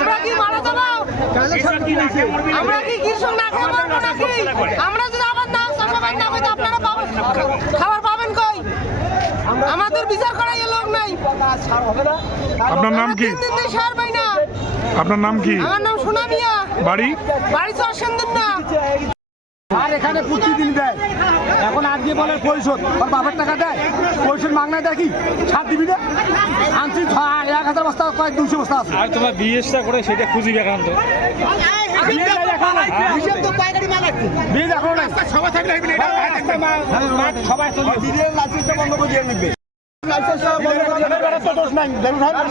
আমরা কি মারা যাবো? আমরা কি কৃষক না খেয়ে মরবো নাকি? আমরা যদি আবার না চাষাবাদ না করি আপনারা খাবার পাবেন কই? আমাদের বিচার করার লোক নাই। আপনার নাম কি? সার পাই না। আপনার নাম কি? আমার নাম সোনা মিয়া। বাড়ি? বাড়ি চরসেন্দুর না। আর এখানে প্রতিদিন দেয়, এখন আজকে বলে পরিশোধ, আর বাবার টাকা দেয়, পরিশোধ মাগনা দেয় কি সার দিবি না? আনছি 1000 বস্তা, কয়েক 200 বস্তা আছে। আর তোমার বিএসটা করে সেটা খুঁজি দেখান্ত বীজ এখনো নাই। সবাই থাকলে সবাই বন্ধ করে দিয়ে নিবে। দোষ নাই, আর